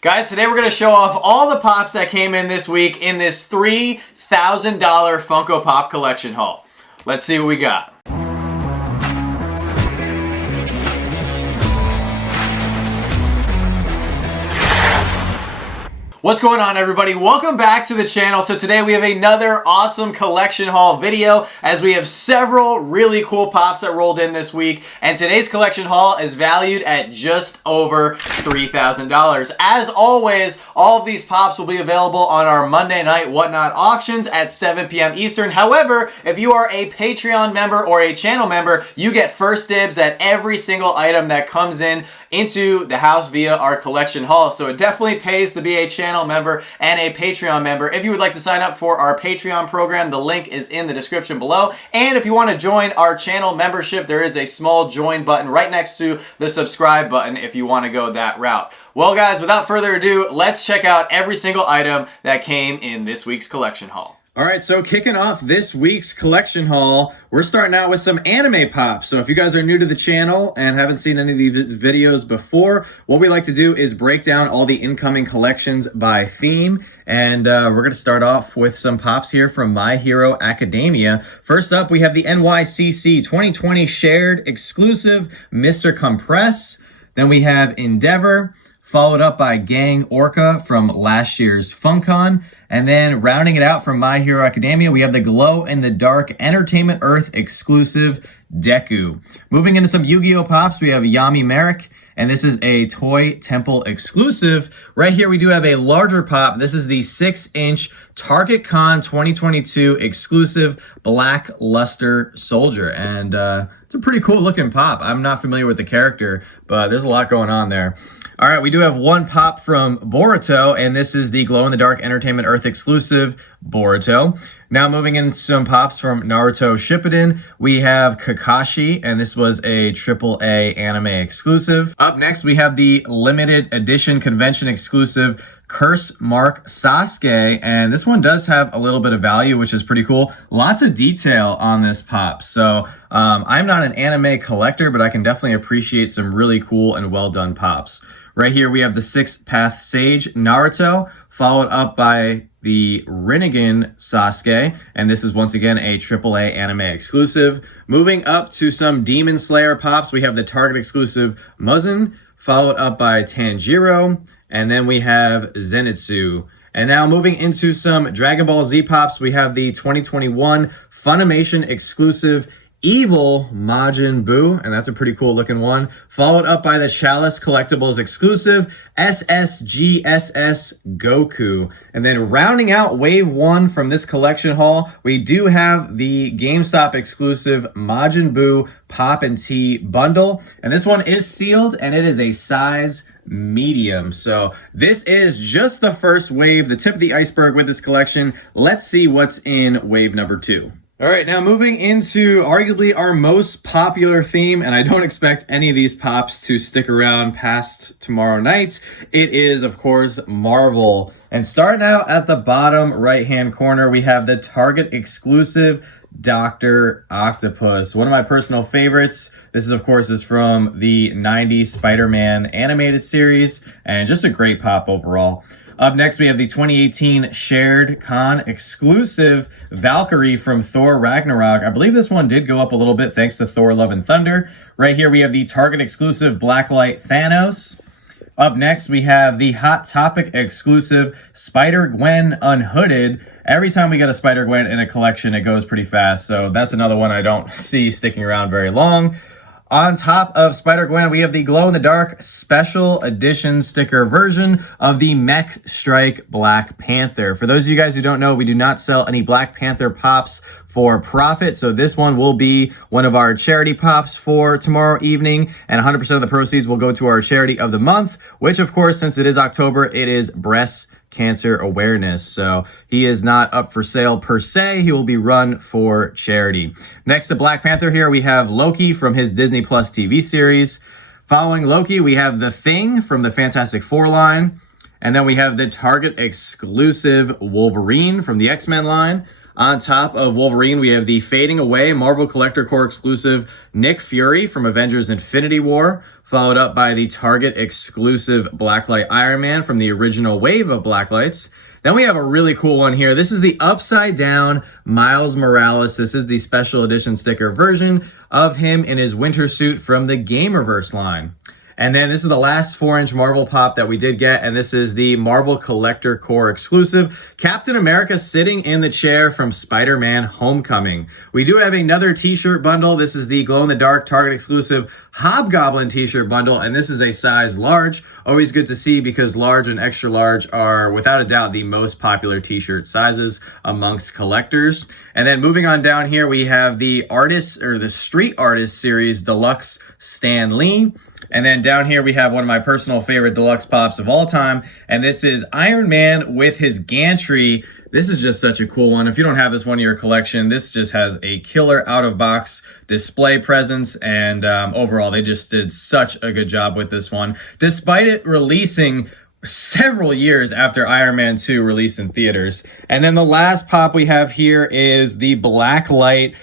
Guys, today we're going to show off all the pops that came in this week in this $3,000 Funko Pop Collection haul. Let's see what we got. What's going on, everybody? Welcome back to the channel. So today we have another awesome collection haul video as we have several really cool pops that rolled in this week, and today's collection haul is valued at just over $3,000. As always, all of these pops will be available on our Monday night Whatnot auctions at 7 p.m. Eastern. However, if you are a Patreon member or a channel member, you get first dibs at every single item that comes in into the house via our collection haul. So it definitely pays to be a channel member and a Patreon member. If you would like to sign up for our Patreon program, the link is in the description below. And if you want to join our channel membership, there is a small join button right next to the subscribe button if you want to go that route. Well, guys, without further ado, let's check out every single item that came in this week's collection haul. All right, so kicking off this week's collection haul, we're starting out with some anime pops. So if you guys are new to the channel and haven't seen any of these videos before, what we like to do is break down all the incoming collections by theme. And we're going to start off with some pops here from My Hero Academia. First up, we have the NYCC 2020 Shared Exclusive Mr. Compress. Then we have Endeavor, followed up by Gang Orca from last year's FunCon. And then rounding it out from My Hero Academia, we have the Glow in the Dark Entertainment Earth exclusive Deku. Moving into some Yu-Gi-Oh! Pops, we have Yami Merrick, and this is a Toy Temple exclusive. Right here, we do have a larger pop. This is the 6-inch Target Con 2022 exclusive Black Luster Soldier. And it's a pretty cool looking pop. I'm not familiar with the character, but there's a lot going on there. All right, we do have one pop from Boruto, and this is the Glow in the Dark Entertainment Earth exclusive Boruto. Now moving into some pops from Naruto Shippuden, we have Kakashi, and this was a AAA anime exclusive. Up next, we have the limited edition convention exclusive Curse Mark Sasuke, and this one does have a little bit of value, which is pretty cool. Lots of detail on this pop. So I'm not an anime collector, but I can definitely appreciate some really cool and well done pops. Right here, we have the 6th Path Sage Naruto, followed up by the Rinnegan Sasuke, and this is once again a AAA anime exclusive. Moving up to some Demon Slayer pops, we have the Target exclusive Muzan, followed up by Tanjiro, and then we have Zenitsu. And now moving into some Dragon Ball Z pops, we have the 2021 Funimation exclusive Evil Majin Buu, and that's a pretty cool looking one, followed up by the Chalice Collectibles exclusive SSGSS Goku. And then rounding out wave 1 from this collection haul, we do have the GameStop exclusive Majin Buu Pop and Tea bundle, and this one is sealed and it is a size medium. So this is just the first wave, the tip of the iceberg with this collection. Let's see what's in wave number 2. All right, now moving into arguably our most popular theme, and I don't expect any of these pops to stick around past tomorrow night. It is, of course, Marvel. And starting out at the bottom right-hand corner, we have the Target exclusive Dr. Octopus, one of my personal favorites. This is, of course, is from the 90s Spider-Man animated series, and just a great pop overall. Up next, we have the 2018 Shared Con exclusive Valkyrie from Thor Ragnarok. I believe this one did go up a little bit thanks to Thor Love and Thunder. Right here, we have the Target exclusive Blacklight Thanos. Up next, we have the Hot Topic exclusive Spider-Gwen Unhooded. Every time we get a Spider-Gwen in a collection, it goes pretty fast, so that's another one I don't see sticking around very long. On top of Spider-Gwen, we have the glow-in-the-dark special edition sticker version of the Mech Strike Black Panther. For those of you guys who don't know, we do not sell any Black Panther pops for profit, so this one will be one of our charity pops for tomorrow evening, and 100% of the proceeds will go to our charity of the month, which, of course, since it is October, it is breast cancer awareness. So he is not up for sale per se. He will be run for charity. Next to Black Panther here, we have Loki from his Disney Plus TV series. Following Loki, we have The Thing from the Fantastic Four line. And then we have the Target exclusive Wolverine from the X-Men line. On top of Wolverine, we have the Fading Away Marvel Collector Core exclusive Nick Fury from Avengers Infinity War, followed up by the Target exclusive Blacklight Iron Man from the original wave of Blacklights. Then we have a really cool one here. This is the upside down Miles Morales. This is the special edition sticker version of him in his winter suit from the Gamerverse line. And then this is the last 4-inch Marvel Pop that we did get, and this is the Marvel Collector Core exclusive Captain America sitting in the chair from Spider-Man Homecoming. We do have another t-shirt bundle. This is the glow-in-the-dark Target exclusive Hobgoblin t-shirt bundle, and this is a size large. Always good to see because large and extra large are without a doubt the most popular t-shirt sizes amongst collectors. And then moving on down here, we have the Artists or the Street Artist Series Deluxe Stan Lee. And then down here we have one of my personal favorite deluxe pops of all time, and this is Iron Man with his gantry. This is just such a cool one. If you don't have this one in your collection, this just has a killer out-of-box display presence, and overall they just did such a good job with this one, despite it releasing several years after Iron Man 2 released in theaters. And then the last pop we have here is the Blacklight.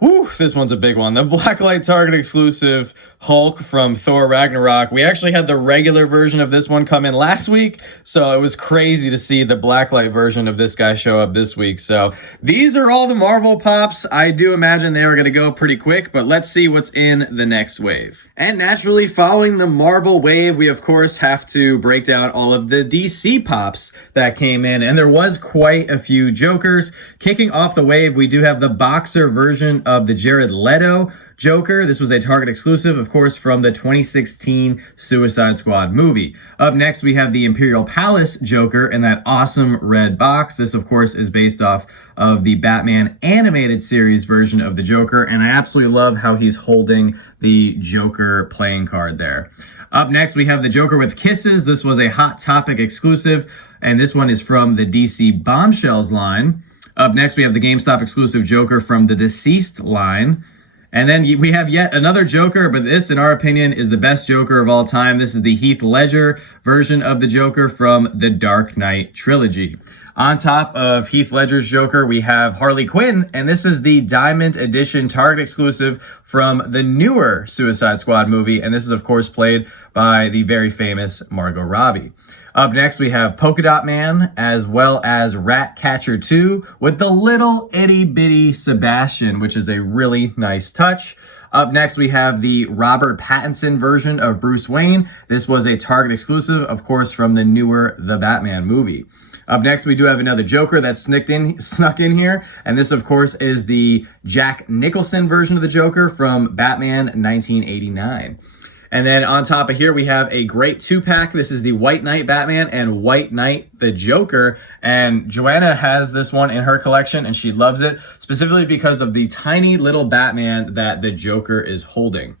Woo, this one's a big one. The Blacklight Target exclusive Hulk from Thor Ragnarok. We actually had the regular version of this one come in last week, so it was crazy to see the Blacklight version of this guy show up this week. So these are all the Marvel Pops. I do imagine they are going to go pretty quick, but let's see what's in the next wave. And naturally, following the Marvel wave, we of course have to break down all of the DC Pops that came in, and there was quite a few Jokers. Kicking off the wave, we do have the boxer version of the Jared Leto Joker. This was a Target exclusive, of course, from the 2016 Suicide Squad movie. Up next, we have the Imperial Palace Joker in that awesome red box. This, of course, is based off of the Batman animated series version of the Joker, and I absolutely love how he's holding the Joker playing card there. Up next, we have the Joker with Kisses. This was a Hot Topic exclusive, and this one is from the DC Bombshells line. Up next, we have the GameStop exclusive Joker from the Deceased line. And then we have yet another Joker, but this, in our opinion, is the best Joker of all time. This is the Heath Ledger version of the Joker from the Dark Knight trilogy. On top of Heath Ledger's Joker, we have Harley Quinn, and this is the Diamond Edition Target exclusive from the newer Suicide Squad movie, and this is, of course, played by the very famous Margot Robbie. Up next, we have Polka Dot Man, as well as Ratcatcher 2, with the little itty-bitty Sebastian, which is a really nice touch. Up next, we have the Robert Pattinson version of Bruce Wayne. This was a Target exclusive, of course, from the newer The Batman movie. Up next, we do have another Joker that snuck in here, and this, of course, is the Jack Nicholson version of the Joker from Batman 1989. And then on top of here, we have a great 2-pack. This is the White Knight Batman and White Knight the Joker. And Joanna has this one in her collection, and she loves it, specifically because of the tiny little Batman that the Joker is holding.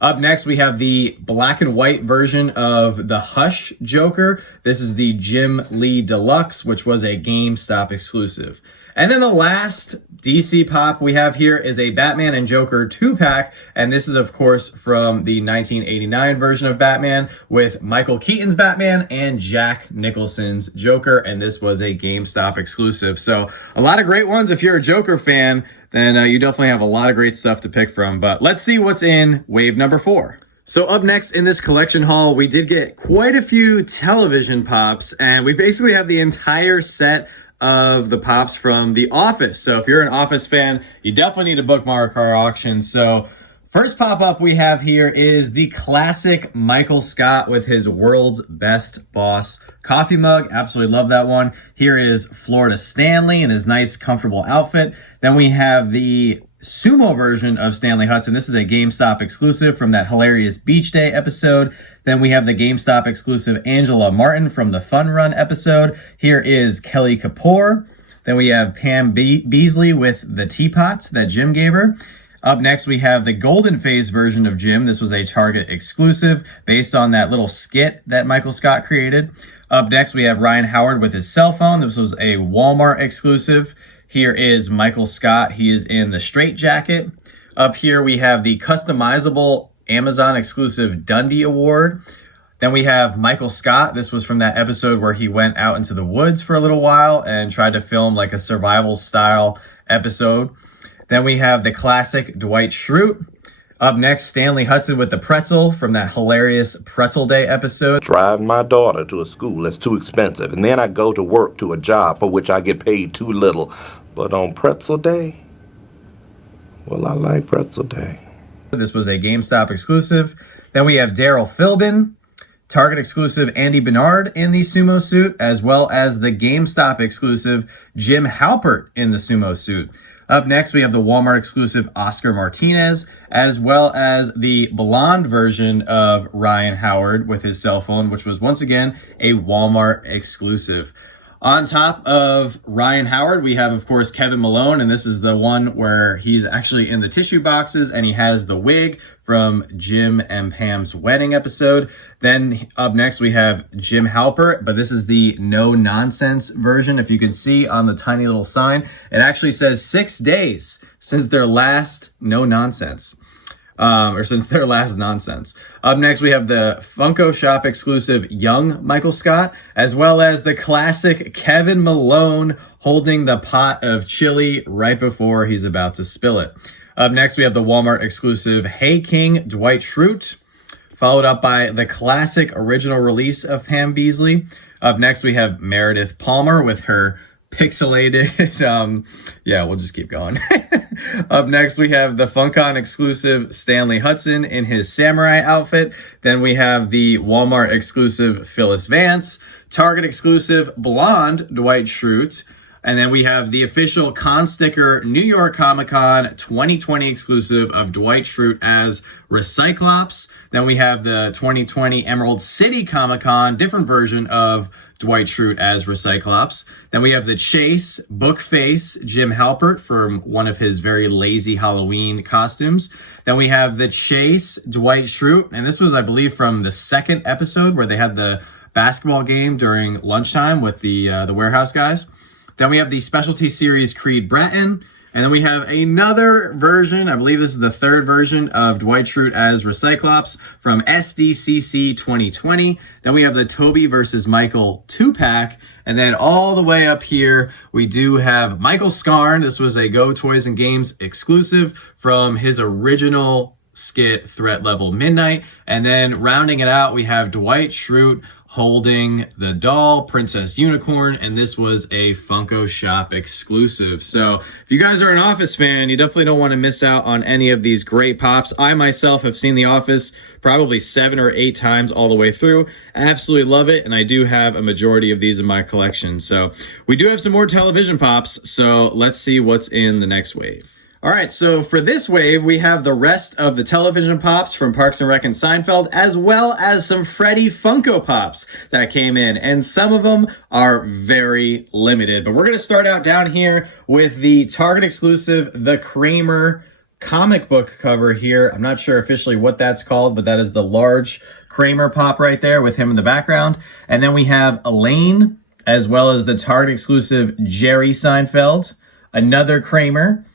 Up next, we have the black and white version of the Hush Joker. This is the Jim Lee Deluxe, which was a GameStop exclusive. And then the last DC Pop we have here is a Batman and Joker 2-pack, and this is, of course, from the 1989 version of Batman with Michael Keaton's Batman and Jack Nicholson's Joker, and this was a GameStop exclusive. So a lot of great ones. If you're a Joker fan, then you definitely have a lot of great stuff to pick from. But let's see what's in wave number 4. So up next in this collection haul, we did get quite a few television pops, and we basically have the entire set of the pops from The Office. So if you're an Office fan, you definitely need to bookmark our auction. So first pop up we have here is the classic Michael Scott with his World's Best Boss coffee mug. Absolutely love that one. Here is Florida Stanley in his nice, comfortable outfit. Then we have the sumo version of Stanley Hudson. This is a GameStop exclusive from that hilarious Beach Day episode. Then we have the GameStop exclusive Angela Martin from the Fun Run episode. Here is Kelly Kapoor. Then we have Pam Beasley with the teapots that Jim gave her. Up next, we have the Golden Phase version of Jim. This was a Target exclusive based on that little skit that Michael Scott created. Up next, we have Ryan Howard with his cell phone. This was a Walmart exclusive. Here is Michael Scott. He is in the straight jacket. Up here, we have the customizable Amazon exclusive Dundee Award. Then we have Michael Scott. This was from that episode where he went out into the woods for a little while and tried to film like a survival style episode. Then we have the classic Dwight Schrute. Up next, Stanley Hudson with the pretzel from that hilarious Pretzel Day episode. Drive my daughter to a school that's too expensive, and then I go to work to a job for which I get paid too little. But on Pretzel Day, well, I like Pretzel Day. This was a GameStop exclusive. Then we have Daryl Philbin, Target exclusive Andy Bernard in the sumo suit, as well as the GameStop exclusive Jim Halpert in the sumo suit. Up next, we have the Walmart exclusive Oscar Martinez, as well as the blonde version of Ryan Howard with his cell phone, which was once again a Walmart exclusive. On top of Ryan Howard, we have, of course, Kevin Malone, and this is the one where he's actually in the tissue boxes and he has the wig from Jim and Pam's wedding episode. Then up next, we have Jim Halpert, but this is the no nonsense version. If you can see on the tiny little sign, it actually says 6 days since their last no nonsense. Since their last nonsense. Up next, we have the Funko Shop exclusive Young Michael Scott, as well as the classic Kevin Malone holding the pot of chili right before he's about to spill it. Up next, we have the Walmart exclusive Hey King Dwight Schrute, followed up by the classic original release of Pam Beesly. Up next, we have Meredith Palmer with her pixelated, we'll just keep going. Up next, we have the FunCon exclusive Stanley Hudson in his samurai outfit. Then we have the Walmart exclusive Phyllis Vance, Target exclusive blonde Dwight Schrute, and then we have the official con sticker New York Comic Con 2020 exclusive of Dwight Schrute as Recyclops. Then we have the 2020 Emerald City Comic Con, different version of Dwight Schrute as Recyclops. Then we have the Chase Bookface Jim Halpert from one of his very lazy Halloween costumes. Then we have the Chase Dwight Schrute, and this was, I believe, from the second episode where they had the basketball game during lunchtime with the warehouse guys. Then we have the Specialty Series Creed Bratton. And then we have another version, I believe this is the third version of Dwight Schrute as Recyclops from SDCC 2020. Then we have the Toby versus Michael 2-pack. And then all the way up here, we do have Michael Scarn. This was a Go Toys and Games exclusive from his original skit, Threat Level Midnight. And then rounding it out, we have Dwight Schrute holding the doll, Princess Unicorn, and this was a Funko Shop exclusive. So if you guys are an Office fan, you definitely don't want to miss out on any of these great pops. I myself have seen The Office probably 7 or 8 times all the way through. I absolutely love it, and I do have a majority of these in my collection. So we do have some more television pops, so let's see what's in the next wave. All right, so for this wave, we have the rest of the television pops from Parks and Rec and Seinfeld, as well as some Freddy Funko Pops that came in, and some of them are very limited. But we're going to start out down here with the Target exclusive, the Kramer comic book cover here. I'm not sure officially what that's called, but that is the large Kramer pop right there with him in the background. And then we have Elaine, as well as the Target exclusive Jerry Seinfeld, another Kramer.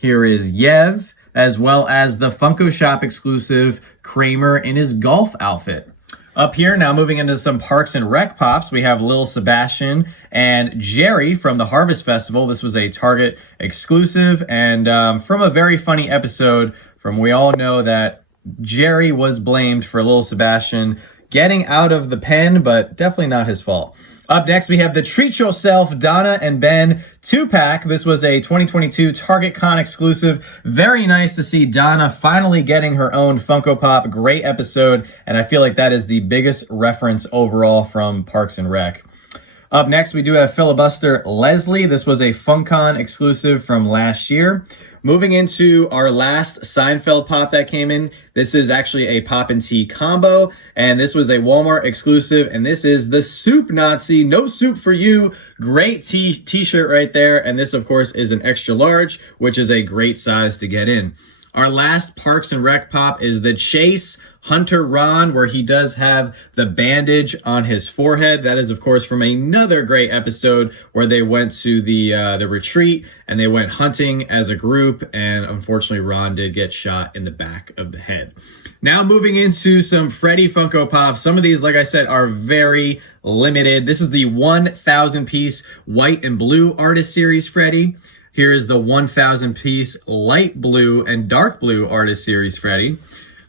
Here is Yev, as well as the Funko Shop exclusive Kramer in his golf outfit. Up here, now moving into some Parks and Rec pops, we have Lil Sebastian and Jerry from the Harvest Festival. This was a Target exclusive, and from a very funny episode we all know that Jerry was blamed for Lil Sebastian getting out of the pen, but definitely not his fault. Up next, we have the Treat Yourself Donna and Ben 2-pack. This was a 2022 Target Con exclusive. Very nice to see Donna finally getting her own Funko Pop. Great episode, and I feel like that is the biggest reference overall from Parks and Rec. Up next, we do have Filibuster Leslie. This was a FunCon exclusive from last year. Moving into our last Seinfeld pop that came in, this is actually a Pop and Tea combo, and this was a Walmart exclusive, and this is the Soup Nazi, no soup for you, great t-shirt right there, and this of course is an extra large, which is a great size to get in. Our last Parks and Rec pop is the Chase Hunter Ron, where he does have the bandage on his forehead. That is, of course, from another great episode where they went to the retreat and they went hunting as a group, and unfortunately Ron did get shot in the back of the head. Now moving into some Freddy Funko Pops. Some of these, like I said, are very limited. This is the 1,000 piece white and blue artist series Freddy. Here is the 1,000 piece light blue and dark blue artist series Freddy.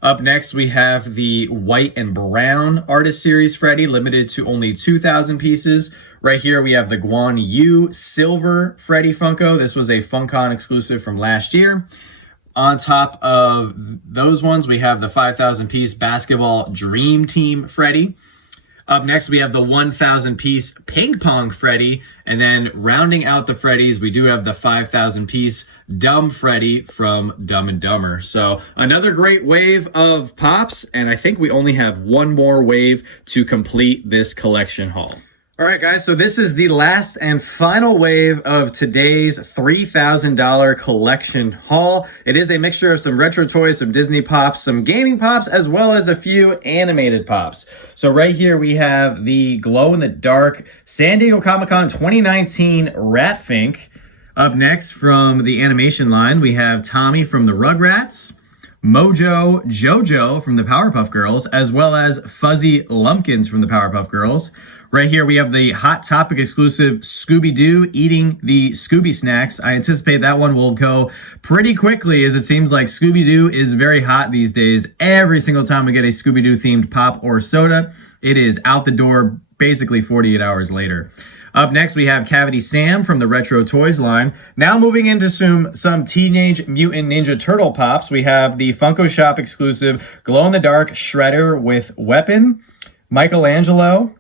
Up next, we have the white and brown artist series Freddy, limited to only 2,000 pieces. Right here, we have the Guan Yu silver Freddy Funko. This was a FunCon exclusive from last year. On top of those ones, we have the 5,000 piece basketball Dream Team Freddy. Up next, we have the 1,000 piece ping pong Freddy. And then rounding out the Freddys, we do have the 5,000 piece Dumb Freddy from Dumb and Dumber. So another great wave of pops. And I think we only have one more wave to complete this collection haul. All right, guys, so this is the last and final wave of today's $3,000 collection haul. It is a mixture of some retro toys, some Disney pops, some gaming pops, as well as a few animated pops. So right here we have the glow-in-the-dark San Diego Comic-Con 2019 Ratfink. Up next from the animation line, we have Tommy from the Rugrats, Mojo Jojo from the Powerpuff Girls, as well as Fuzzy Lumpkins from the Powerpuff Girls. Right here, we have the Hot Topic exclusive Scooby-Doo eating the Scooby snacks. I anticipate that one will go pretty quickly, as it seems like Scooby-Doo is very hot these days. Every single time we get a Scooby-Doo themed pop or soda, it is out the door basically 48 hours later. Up next, we have Cavity Sam from the Retro Toys line. Now moving into some Teenage Mutant Ninja Turtle pops, we have the Funko Shop exclusive glow-in-the-dark Shredder with Weapon, Michelangelo,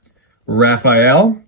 Raphael,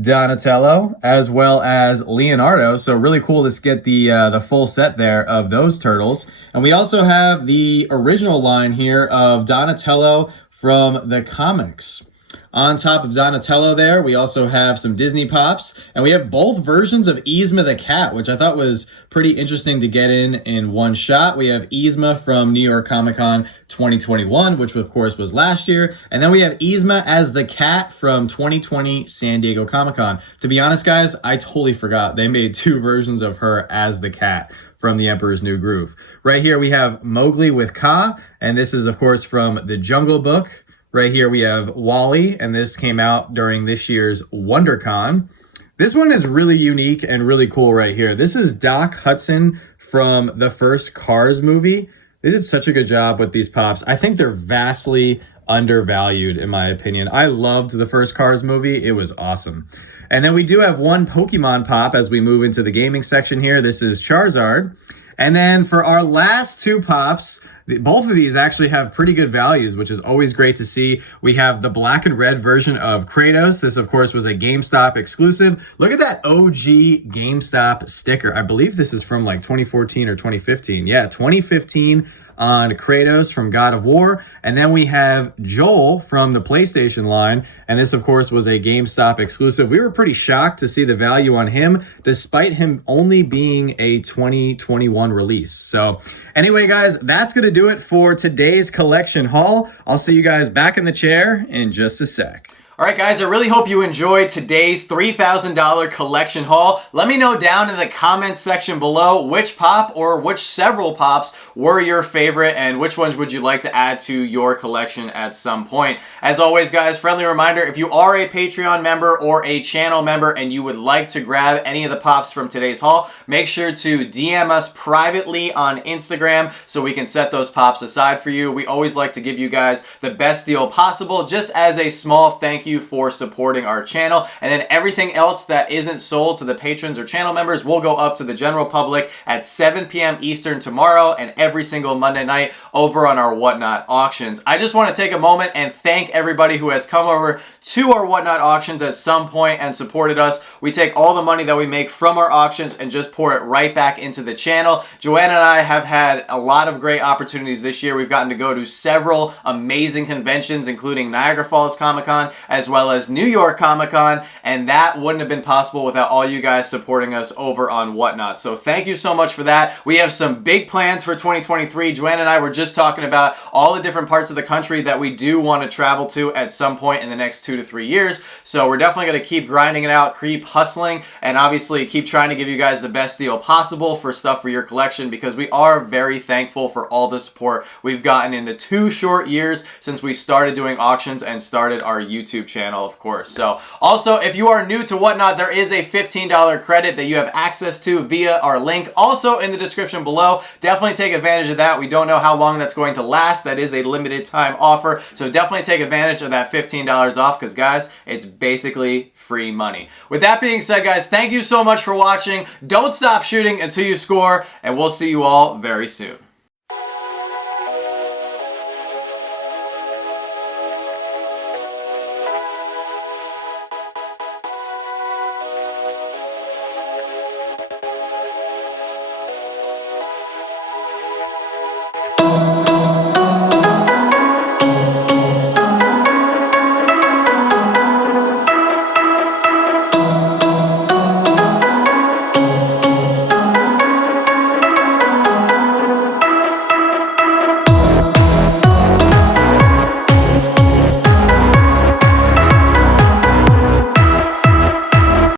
Donatello, as well as Leonardo. So really cool to get the full set there of those turtles. And we also have the original line here of Donatello from the comics. On top of Donatello there, we also have some Disney pops, and we have both versions of Yzma the cat, which I thought was pretty interesting to get in one shot. We have Yzma from New York Comic Con 2021, which of course was last year, and then we have Yzma as the cat from 2020 San Diego Comic Con. To be honest, guys, I totally forgot they made two versions of her as the cat from The Emperor's New Groove. Right here we have Mowgli with Kaa, and this is of course from the Jungle Book. Right here we have Wally, and this came out during this year's WonderCon. This one is really unique and really cool right here. This is Doc Hudson from the first Cars movie. They did such a good job with these pops. I think they're vastly undervalued in my opinion. I loved the first Cars movie. It was awesome. And then we do have one Pokemon pop as we move into the gaming section here. This is Charizard. And then for our last two pops, both of these actually have pretty good values, which is always great to see. We have the black and red version of Kratos. This, of course, was a GameStop exclusive. Look at that OG GameStop sticker. I believe this is from like 2014 or 2015. Yeah, 2015 on Kratos from God of War. And then we have Joel from the PlayStation line. And this, of course, was a GameStop exclusive. We were pretty shocked to see the value on him, despite him only being a 2021 release. So anyway, guys, that's going to do it for today's collection haul. I'll see you guys back in the chair in just a sec. All right, guys, I really hope you enjoyed today's $3,000 collection haul. Let me know down in the comments section below which pop or which several pops were your favorite and which ones would you like to add to your collection at some point. As always, guys, friendly reminder, if you are a Patreon member or a channel member and you would like to grab any of the pops from today's haul, make sure to DM us privately on Instagram so we can set those pops aside for you. We always like to give you guys the best deal possible, just as a small thank you for supporting our channel. And then everything else that isn't sold to the patrons or channel members will go up to the general public at 7 p.m. Eastern tomorrow and every single Monday night over on our Whatnot auctions. I just want to take a moment and thank everybody who has come over to our Whatnot auctions at some point and supported us. We take all the money that we make from our auctions and just pour it right back into the channel. Joanna and I have had a lot of great opportunities this year. We've gotten to go to several amazing conventions, including Niagara Falls Comic Con, as well as New York Comic Con, and that wouldn't have been possible without all you guys supporting us over on Whatnot. So thank you so much for that. We have some big plans for 2023. Joanne and I were just talking about all the different parts of the country that we do want to travel to at some point in the next 2 to 3 years. So we're definitely going to keep grinding it out, keep hustling, and obviously keep trying to give you guys the best deal possible for stuff for your collection, because we are very thankful for all the support we've gotten in the 2 short years since we started doing auctions and started our YouTube channel, of course. So also, if you are new to Whatnot, there is a $15 credit that you have access to via our link, also in the description below. Definitely take advantage of that. We don't know how long that's going to last. That is a limited time offer, so definitely take advantage of that $15 off, because guys, it's basically free money. With that being said, guys, thank you so much for watching. Don't stop shooting until you score, and we'll see you all very soon.